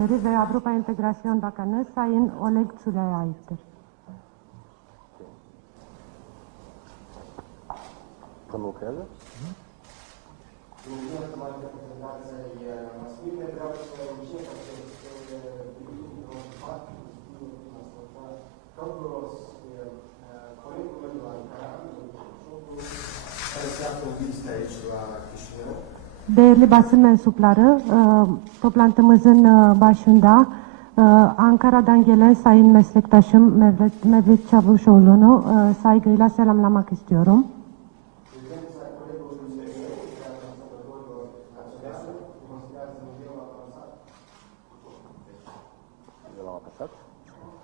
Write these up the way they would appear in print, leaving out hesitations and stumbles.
ve Avrupa Entegrasyon Bakanı Sayın Oleg Tsulay'a aittir. Până lucrează? Değerli basın mensupları, toplantımızın başında Ankara'dan gelen sayın meslektaşım Mevlüt Çavuşoğlu'nu saygıyla selamlamak istiyorum.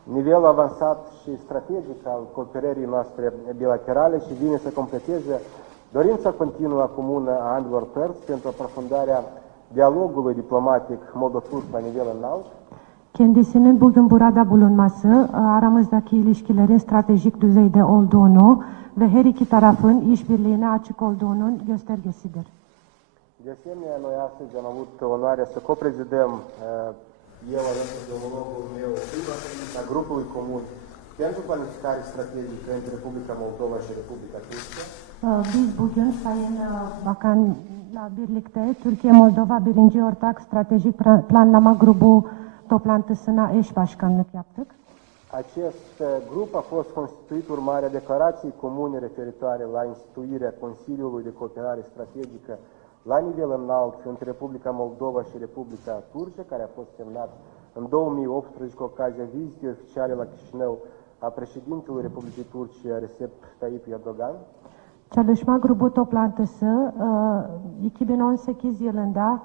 Nivelul avansat și strategic al cooperării noastre bilaterale și vine să completeze dorința continuă comună a ambelor părți pentru aprofundarea dialogului diplomatic moldo-turc la nivel înalt. Kendisinin bugün burada bulunması aramızdaki ilişkilerin stratejik düzeyde olduğunu ve her iki tarafın işbirliğine açık olduğunun göstergesidir. De asemenea, noi astăzi am avut onoarea să coprezidăm eu alături de omologul meu a grupului comun pentru planificare strategică între Republica Moldova și Republica Turcia. Biz bugün Sayın Bakan'la birlikte Türkiye-Moldova 1. Ortak Stratejik Planlama Grubu toplantısına eş başkanlık yaptık. Acest grup a fost constituit urmare a declarației comune referitoare la instituirea Consiliului de Cooperare Strategică la nivel înalt între Republica Moldova și Republica Turcia, care a fost semnat în 2018 cu ocazia vizitei oficiale la Chișinău a președintelui Republicii Turcia Recep Tayyip Erdogan. Çalışma grubu toplantısı 2018 yılında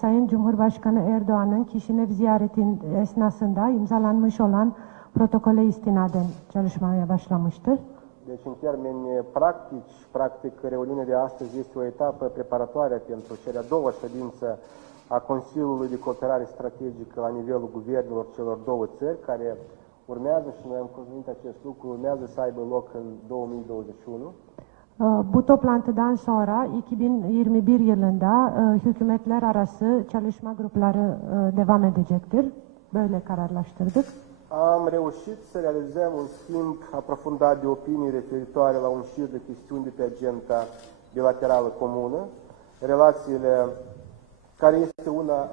Sayın Cumhurbaşkanı Erdoğan'ın Kişinev ziyaretin esnasında imzalanmış olan protokole istinaden çalışmaya başlamıştır. Deci, în termeni practici, practic, reuniunea de astăzi este o etapă preparatoare pentru cea de-a doua ședință a Consiliului de Cooperare Strategică la nivelul guvernelor celor două țări, care urmează, și noi am convenit acest lucru, urmează să aibă loc în 2021. Bu toplantıdan sonra 2021 yılında hükümetler arası çalışma grupları devam edecektir. Böyle kararlaştırdık. Am reușit să realizăm un schimb aprofundat de opinii referitoare la un șir de chestiuni de pe agenda bilaterală comună, relațiile care este una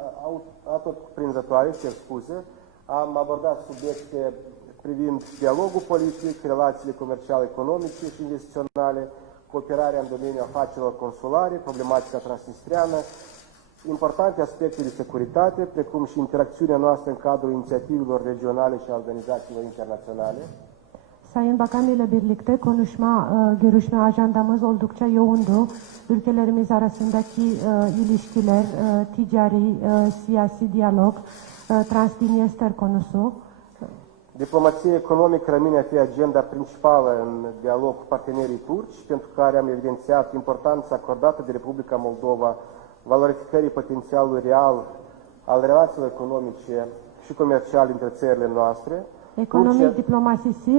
atotcuprinzătoare, cer scuze. Am abordat subiecte privind dialogul politic, relațiile comerciale, economice și investiționale, cooperarea în domeniul afacerilor consulare, problematica transnistreană, importante aspecte de securitate, precum și interacțiunea noastră în cadrul inițiativelor regionale și a organizațiilor internaționale. Sayın Bakan ile birlikte görüşme ajandamız oldukça yoğundu. Ülkelerimiz arasındaki ilişkiler, ticari, siyasi diyalog, Transdniester konusu. Diplomația economică rămâne a fi agenda principală în dialog cu partenerii turci, pentru care am evidențiat importanța acordată de Republica Moldova valorificării potențialului real al relațiilor economice și comerciale între țările noastre. Ekonomi diplomasisi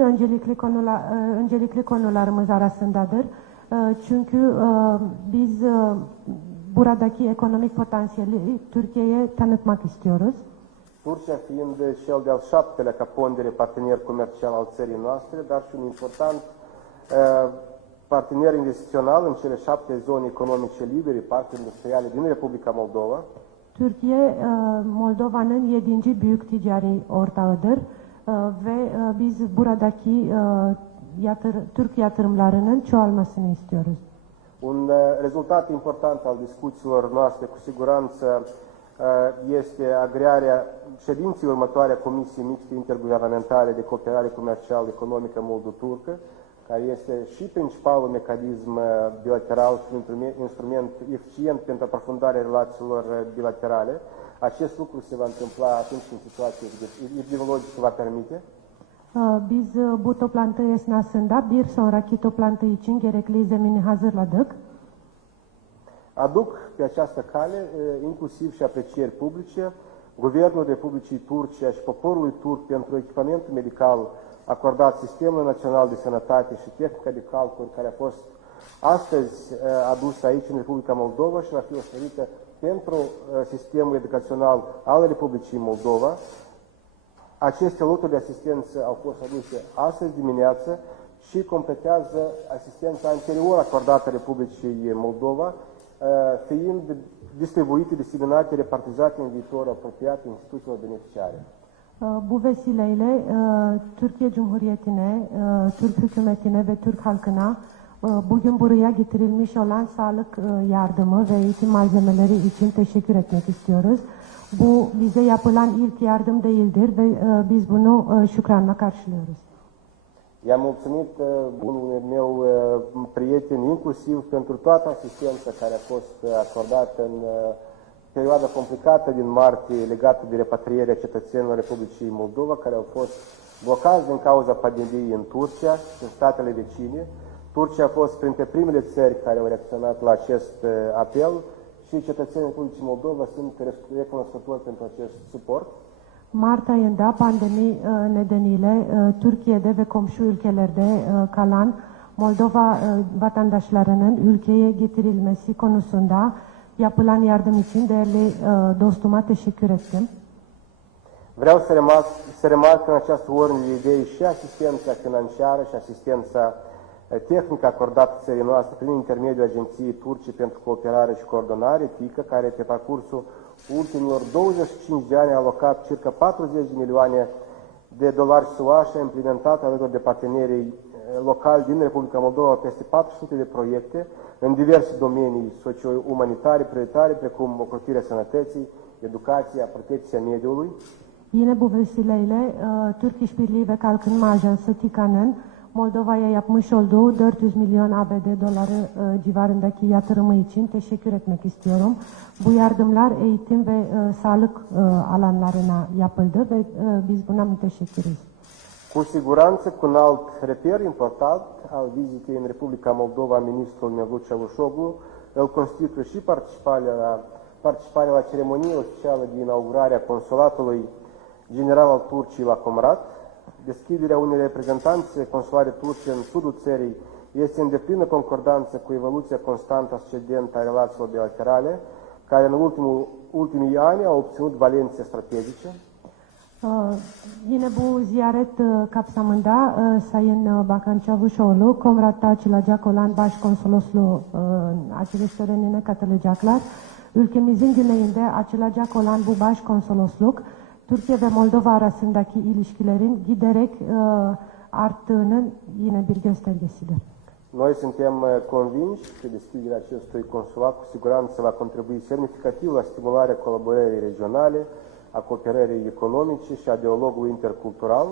öncelikli konularımız arasındadır. Çünkü biz buradaki ekonomik potansiyeli Türkiye'ye tanıtmak istiyoruz. Turcia fiind cel de-al 7-lea ca pondere partener comercial al țării noastre, dar și un important partener investițional în cele 7 zone economice libere, parti industriale din Republica Moldova. Türkiye, Moldova'nın 7. büyük ticari ortağıdır ve biz buradaki Türk yatırımlarının çoğalmasını istiyoruz. Un rezultat important al discuțiilor noastre, cu siguranță, este agrearea ședinței următoare a Comisiei Mixte Interguvernamentale de Cooperare Comercială Economică Moldo-Turcă, care este și principalul mecanism bilateral și un instrument eficient pentru aprofundarea relațiilor bilaterale. Acest lucru se va întâmpla atunci când situația epidemiologică va permite. Biz bu toplantı esnasında bir sonraki toplantı için gerekli zemini hazırladık. Aduc pe această cale inclusiv și aprecieri publice Guvernul Republicii Turcia și poporului turc pentru echipamentul medical acordat Sistemului Național de Sănătate și tehnica de calcul care a fost astăzi adusă aici în Republica Moldova și va fi oferită pentru sistemul educațional al Republicii Moldova. Aceste loturi de asistență au fost aduse astăzi dimineață și completează asistența anterior acordată Republicii Moldova, fiind distribuite, diseminate, repartizate în viitor apropiat instituțiilor beneficiare. Bu vesileyle Türkiye Cumhuriyeti'ne, Türk hükümetine ve Türk halkına bugün buraya getirilmiş olan sağlık yardımı ve eğitim malzemeleri için teşekkür etmek istiyoruz. Bu bize yapılan ilk yardım değildir ve biz bunu şükranla karşılıyoruz. I-am mulțumit bunului meu prieten inclusiv pentru toată asistența care a fost acordată în perioada complicată din martie legată de repatrierea cetățenilor Republicii Moldova care au fost blocați din cauza pandemiei în Turcia, în statele vecine. Turcia a fost printre primele țări care au reacționat la acest apel și cetățenii Republicii Moldova sunt recunoscători pentru acest suport. Mart ayında pandemi nedeniyle Türkiye'de ve komşu ülkelerde kalan Moldova vatandaşlarının ülkeye getirilmesi konusunda yapılan yardım için değerli dostuma teşekkür ettim. Vreau să remarc în această ordine de idei și asistența financiară și asistența tehnică acordată țării noastre prin intermediul Agenției Turcii pentru Cooperare și Coordonare, TICA, care pe parcursul ultimilor 25 de ani a alocat circa 40 de milioane de dolari SUA și a implementat alături de partenerii locali din Republica Moldova peste 400 de proiecte în diverse domenii socio-umanitare prioritare, precum ocrotirea sănătății, educația, protecția mediului. Yine bu vesileyle Türk İşbirliği ve Kalkınma Ajansı TİKA'nın Moldova'ya yapmış olduğu 400 milyon ABD doları civarındaki yatırımı için teşekkür etmek istiyorum. Bu yardımlar eğitim ve sağlık alanlarına yapıldı ve biz buna müteşekkiriz. Cu siguranță, cu un alt reper important al vizitei în Republica Moldova, ministrul Mevlut Cavusoglu, îl constituie și participarea la ceremonia oficială de inaugurare a Consulatului General al Turciei la Comrat. Deschiderea unei reprezentanțe consulare turce în sudul țării este în deplină concordanță cu evoluția constantă ascendentă a relațiilor bilaterale, care în ultimii ani au obținut valențe strategice. Yine bu ziyaret kapsamında Sayın Bakan Çavuşoğlu, Komrat'ta açılacak olan Başkonsolosluğu açılış törenine katılacaklar. Ülkemizin güneyinde açılacak olan bu başkonsolosluk, Türkiye ve Moldova arasındaki ilişkilerin giderek arttığının yine bir göstergesidir. Noi suntem convinși că deschiderea acestui consulat cu siguranță va contribui semnificativ la stimularea colaborării regionale, a cooperării economice și a dialogului intercultural.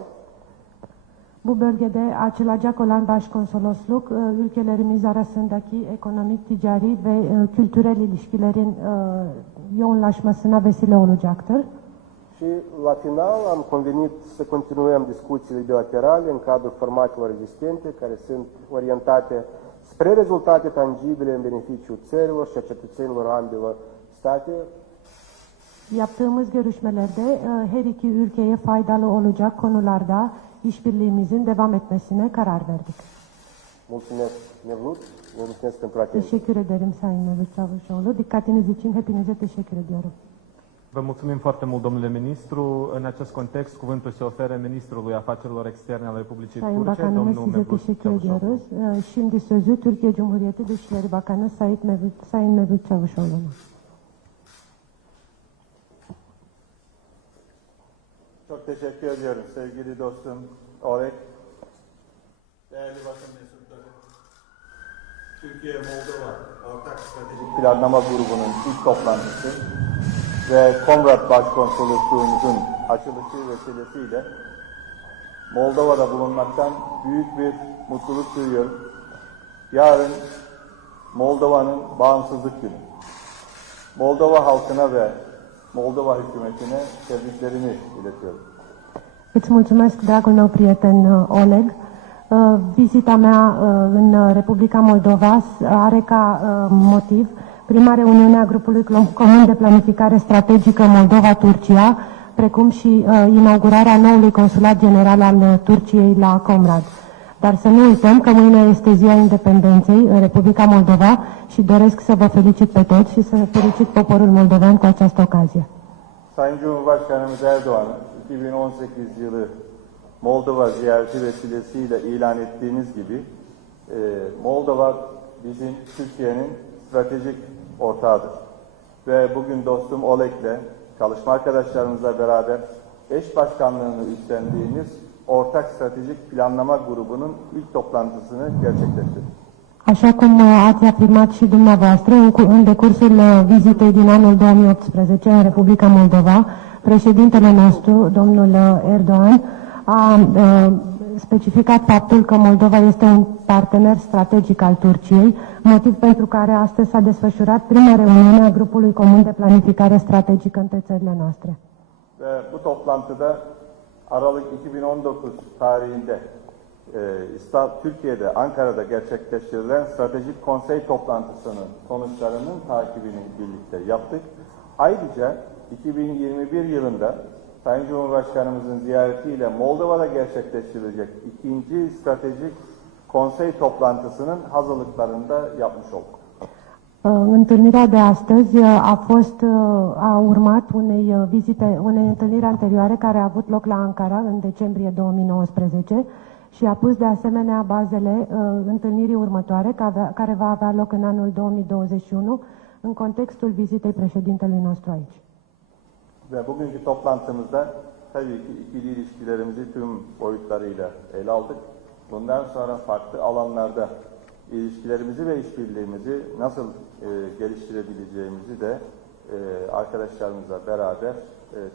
Bu bölgede açılacak olan başkonsolosluk ülkelerimiz arasındaki ekonomik, ticari ve kültürel ilişkilerin yoğunlaşmasına vesile olacaktır. Și la final am convenit să continuăm discuțiile bilaterale în cadrul formatelor existente care sunt orientate spre rezultate tangibile în beneficiul țărilor și a cetățenilor ambelor state. Yaptığımız görüşmelerde her iki ülkeye faydalı olacak konularda işbirliğimizin devam etmesine karar verdik. Mulțumesc, Mevlut. Vă mulțumesc pentru atenție. Teşekkür ederim Sayın Mevlut Çavuşoğlu. Dikkatiniz için hepinize teşekkür ediyorum. Vă mulțumim foarte mult, domnule ministru. În acest context, cuvântul se oferă ministrului Afacerilor Externe al Republicii Sayın Turce, Bakanımız domnul size Mevlut teşekkür Çavuşoğlu. ediyoruz. Şimdi sözü Türkiye Cumhuriyeti Dışişleri Bakanı Sayın Mevlut Çavuşoğlu'na. Çok teşekkür ediyorum sevgili dostum Oleg. Değerli basın mensupları, Türkiye-Moldova Ortak Stratejik Planlama Grubu'nun ilk toplantısı ve Komrat Başkonsolosluğumuzun açılışı vesilesiyle Moldova'da bulunmaktan büyük bir mutluluk duyuyorum. Yarın Moldova'nın bağımsızlık günü. Moldova halkına ve Moldova hükümetine tebriklerimi iletiyorum. Îți mulțumesc, dragul meu prieten Oleg. Vizita mea în Republica Moldova are ca motiv prima reuniune a grupului comun de planificare strategică Moldova-Turcia, precum și inaugurarea noului consulat general al Turciei la Comrat. Dar să nu uităm că mâine este ziua independenței în Republica Moldova și doresc să vă felicit pe toți și să felicit poporul moldovean cu această ocazie. Sayın Cumhurbaşkanımız Erdoğan, 2018 yılı Moldova ziyareti vesilesiyle ilan ettiğiniz gibi Moldova bizim Türkiye'nin stratejik ortağıdır. Ve bugün dostum Oleg'le, çalışma arkadaşlarımızla beraber eş başkanlığını üstlendiğimiz Ortak Stratejik Planlama Grubu'nun ilk toplantısını gerçekleştirdik. Așa cum ați afirmat și dumneavoastră, în decursul vizitei din anul 2018 în Republica Moldova, președintele nostru, domnul Erdoğan, a specificat faptul că Moldova este un partener strategic al Turciei, motiv pentru care astăzi s-a desfășurat prima reuniune a grupului comun de planificare strategică între țările noastre. Ve bu toplantıda Aralık 2019 tarihinde Türkiye'de, Ankara'da gerçekleştirilen stratejik konsey toplantısının sonuçlarının takibini birlikte yaptık. Ayrıca 2021 yılında Sayın Cumhurbaşkanımızın ziyaretiyle Moldova'da gerçekleştirilecek ikinci stratejik konsey toplantısının hazırlıklarını da yapmış olduk. Întâlnirea de astăzi a urmat unei întâlniri anterioare care a avut loc la Ankara în decembrie 2019 și a pus de asemenea bazele întâlnirii următoare care va avea loc în anul 2021 în contextul vizitei președintelui nostru aici. Ve bugünkü toplantımızda tabii ki ikili ilişkilerimizi tüm boyutlarıyla ele aldık. Bundan sonra farklı alanlarda ilişkilerimizi ve işbirliğimizi nasıl geliştirebileceğimizi de arkadaşlarımızla beraber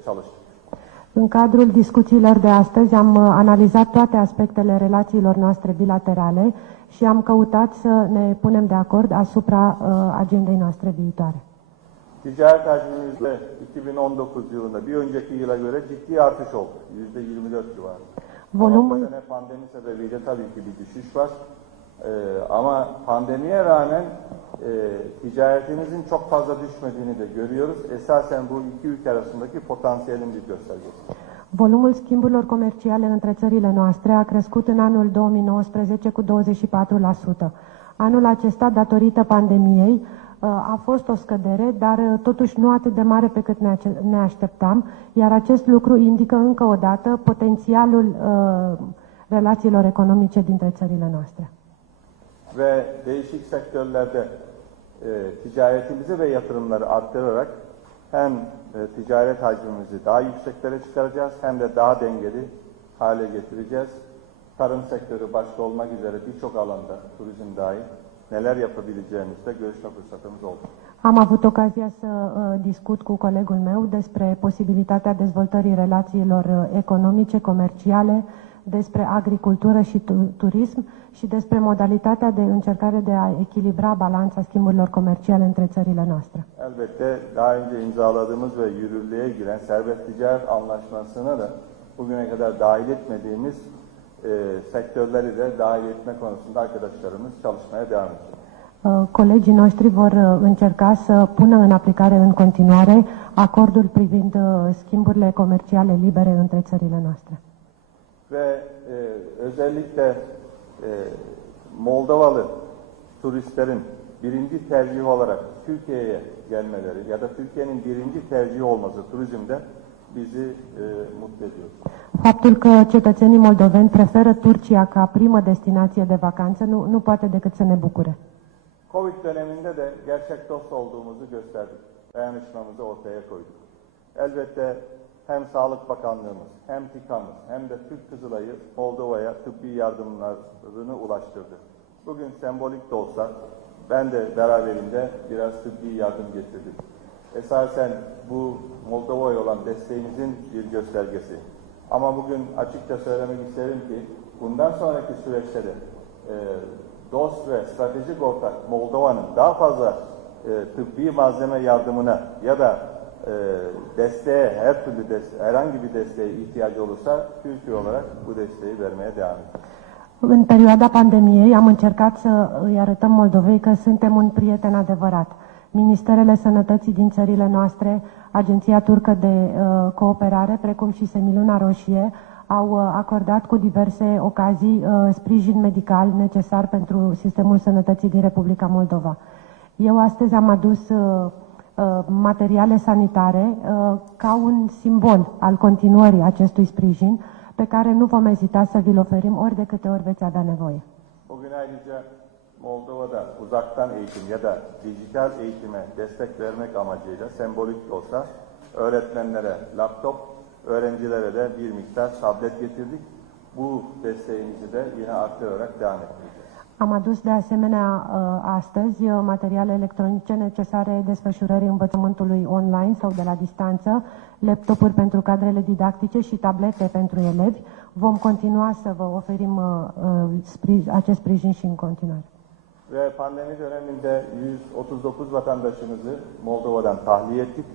çalıştık. În cadrul discuțiilor de astăzi am analizat toate aspectele relațiilor noastre bilaterale și am căutat să ne punem de acord asupra agendei noastre viitoare. Ticaret hacmimizde 2019 yılında bir önceki yıla göre ciddi artış oldu. %24 civarında. Ama bu sene pandemi sebebiyle tabii ki bir düşüş var. Ama pandemiye rağmen ticaretimizin çok fazla düşmediğini de görüyoruz. Esasen bu iki ülke arasındaki potansiyelin bir göstergesi. Volumul schimburilor comerciale între țările noastre a crescut în anul 2019 cu 24%. Anul acesta, datorită pandemiei, a fost o scădere, dar totuși nu atât de mare pe cât ne așteptam, iar acest lucru indică încă o dată potențialul relațiilor economice dintre țările noastre. Ve değişik sektörlerde ticaretimizi ve yatırımları arttırarak hem ticaret hacmimizi daha yükseklere çıkaracağız hem de daha dengeli hale getireceğiz. Tarım sektörü başta olmak üzere birçok alanda, turizm dahil, neler yapabileceğimizde görüşme fırsatımız oldu. Am avut ocazia să discut cu colegul meu despre posibilitatea dezvoltării relațiilor economice, comerciale, despre agricultură și turism și despre modalitatea de încercare de a echilibra balanța schimburilor comerciale între țările noastre. Elbette daha önce imzaladığımız ve yürürlüğe giren serbest ticaret anlaşmasına da bugüne kadar dahil etmediğimiz sektörleri de dahil etme konusunda arkadaşlarımız çalışmaya devam edecek. Colegii noștri vor încerca să pună în aplicare în continuare acordul privind schimburile comerciale libere între țările noastre. Ve özellikle Moldovalı turistlerin birinci tercih olarak Türkiye'ye gelmeleri ya da Türkiye'nin birinci tercihi olması turizmde bizi mutlu ediyor. Faptul că cetățenii moldoveni preferă Turcia ca primă destinație de vacanță nu poate decât să ne bucure. Covid döneminde de gerçek dost olduğumuzu gösterdik. Dayanışmamızı ortaya koyduk. Elbette hem Sağlık Bakanlığımız, hem TİKA'mız, hem de Türk Kızılayı Moldova'ya tıbbi yardımlarını ulaştırdı. Bugün sembolik de olsa ben de beraberinde biraz tıbbi yardım getirdim. Esasen bu Moldova'ya olan desteğimizin bir göstergesi. Ama bugün açıkça söylemek isterim ki bundan sonraki süreçte de dost ve stratejik ortak Moldova'nın daha fazla tıbbi malzeme yardımına ya da desteğe, her türlü herhangi bir desteğe ihtiyacı olursa Türkiye olarak bu desteği vermeye devam edeceğiz. În perioada pandemiei am încercat să îi arătăm Moldovei că suntem un prieten adevărat. Ministerele Sănătății din țările noastre, Agenția Turcă de Cooperare, precum și Semiluna Roșie, au acordat cu diverse ocazii sprijin medical necesar pentru sistemul sănătății din Republica Moldova. Eu astăzi am adus materiale sanitare ca un simbol al continuării acestui sprijin, pe care nu vom ezita să vi-l oferim ori de câte ori veți avea nevoie. Bugün ayrıca Moldova'da uzaktan eğitim ya da dijital eğitime destek vermek amacıyla sembolik de olsa öğretmenlere laptop, öğrencilere de bir miktar tablet getirdik. Bu desteğimizi de yine arttırarak devam ettireceğiz. Am adus de asemenea astăzi materiale electronice necesare desfășurării învățământului online sau de la distanță, laptopuri pentru cadrele didactice și tablete pentru elevi. Vom continua să vă oferim acest sprijin și în continuare. Ve pandemi döneminde 139 vatandaşımızı Moldova'dan tahliye ettik.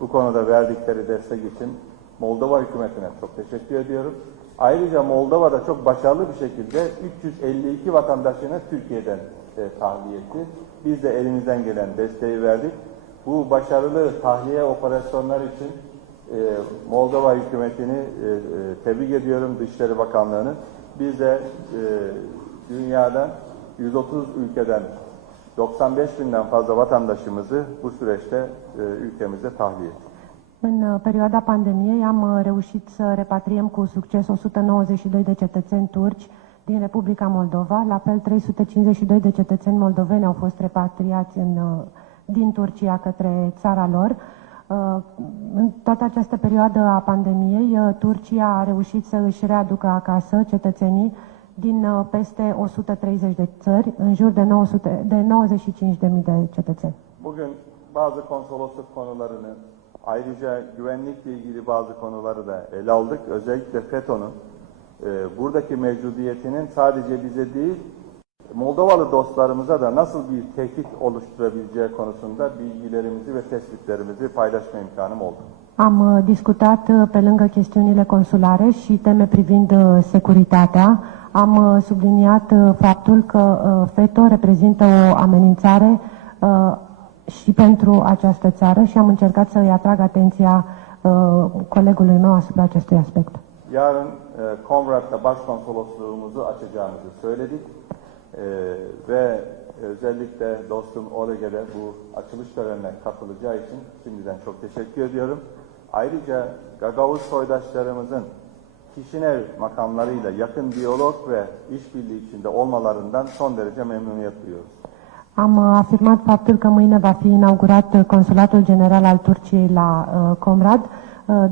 Bu konuda verdikleri destek için Moldova hükümetine çok teşekkür ediyorum. Ayrıca Moldova'da çok başarılı bir şekilde 352 vatandaşını Türkiye'den tahliye etti. Biz de elimizden gelen desteği verdik. Bu başarılı tahliye operasyonları için Moldova hükümetini tebrik ediyorum, Dışişleri Bakanlığı'nı. Biz de dünyadan 130 ülkeden 95 binden fazla vatandaşımızı bu süreçte ülkemize tahliye ettik. În perioada pandemiei am reușit să repatriem cu succes 192 de cetățeni turci din Republica Moldova. La fel, 352 de cetățeni moldoveni au fost repatriați din Turcia către țara lor. În toată această perioadă a pandemiei, Turcia a reușit să își readucă acasă cetățenii din peste 130 de țări, în jur de 95.000 de cetățeni. Bugün bazı konsolosluk konularını, ayrıca güvenlikle ilgili bazı konuları da ele aldık. Özellikle FETÖ'nün buradaki mevcudiyetinin sadece bize değil, Moldovalı dostlarımıza da nasıl bir tehdit oluşturabileceği konusunda bilgilerimizi ve tespitlerimizi paylaşma imkanım oldu. Am discutat pe lângă chestiunile consulare și teme privind securitatea. Am subliniat faptul că FETÖ reprezintă o amenințare și pentru această țară și am încercat să îi atrag atenția colegului meu asupra acestui aspect. Yarın Komrad'da başkonsolosluğumuzu açacağımızı söyledik ve özellikle dostum Orege'de bu açılış törenine katılacağı için şimdiden çok teşekkür ediyorum. Ayrıca Gagavuz soydaşlarımızın Kişinev makamlarıyla yakın diyalog ve işbirliği içinde olmalarından son derece memnuniyet duyuyoruz. Am afirmat faptul că mâine va fi inaugurat Consulatul General al Turciei la Comrad.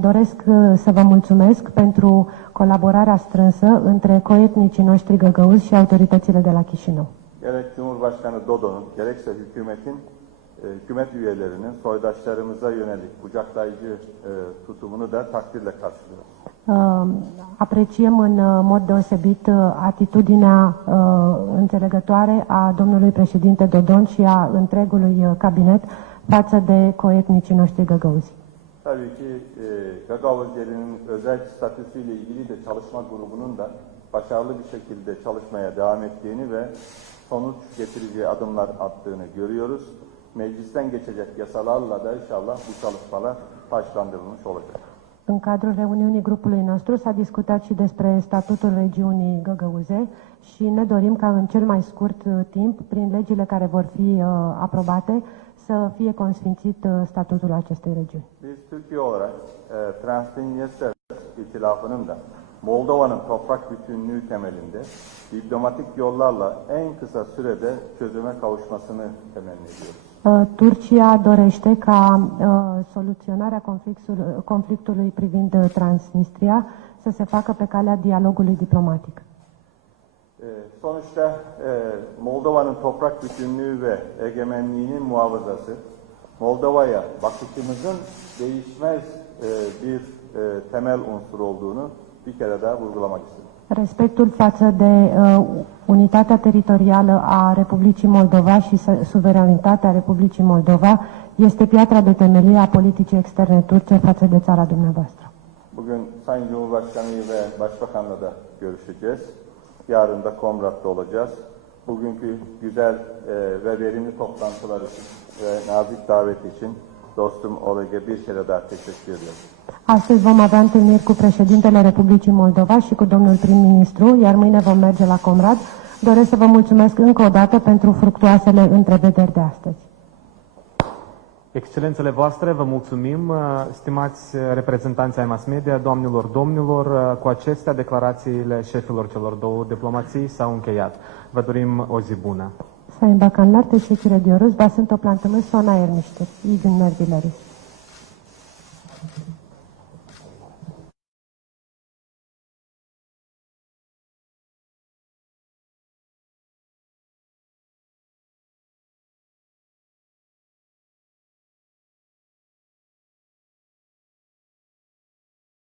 Doresc să vă mulțumesc pentru colaborarea strânsă între coetnicii noștri găgăuzi și autoritățile de la Chișinău. Gerek Cumhurbaşkanı Dodon'un gerekse hükümet üyelerinin soydaşlarımıza yönelik kucaklayıcı tutumunu da takdirle karşılıyoruz. Apreciem în mod deosebit atitudinea înțelegătoare a domnului președinte Dodon și a întregului cabinet față de coetnicii noștri găgăuzi. Tabii ki Gagavuz yerinin özel statüsüyle ilgili de çalışma grubunun da başarılı bir şekilde çalışmaya devam ettiğini ve sonuç getirici adımlar attığını görüyoruz. Meclisten geçecek yasalarla da inşallah bu çalışmalar taşlandırılmış olacak. În cadrul reuniunii grupului nostru s-a discutat și despre statutul regiunii Găgăuze și ne dorim ca în cel mai scurt timp, prin legile care vor fi aprobate, să fie consfințit statutul acestei regiuni. Biz Türkiye olarak Transdniester İtilafı'nın da Moldova'nın toprak bütünlüğü temelinde diplomatik yollarla en kısa sürede çözüme kavuşmasını temenni ediyoruz. Turcia dorește ca soluționarea conflictului privind Transnistria să se facă pe calea dialogului diplomatic. Sonuçta Moldova'nın toprak bütünlüğü ve egemenliğinin muhafazası, Moldova'ya bakışımızın değişmez bir temel unsur olduğunu bir kere daha vurgulamak istedim. Respectul față de unitatea teritorială a Republicii Moldova și suveranitatea Republicii Moldova este piatra de temelie a politicii externe turce față de țara dumneavoastră. Bugün Sayın Cumhurbaşkanı ve Başbakan'la da görüşeceğiz. Yarın da Komrad'da olacağız. Bugünkü güzel ve verimli toplantılar için ve nazik davet için dostum Oleg'e bir kere daha teşekkür ediyorum. Astăzi vom avea întâlniri cu președintele Republicii Moldova și cu domnul prim-ministru, iar mâine vom merge la Comrad. Doresc să vă mulțumesc încă o dată pentru fructuoasele întrevederi de astăzi. Excelențele voastre, vă mulțumim, stimați reprezentanți ai mass media, doamnelor, domnilor, cu acestea declarațiile șefilor celor două diplomații s-au încheiat. Vă dorim o zi bună. Sayın Bakanlar, teşekkür ediyoruz. Basın toplantımız sona ermiştir. İyi günler dileriz.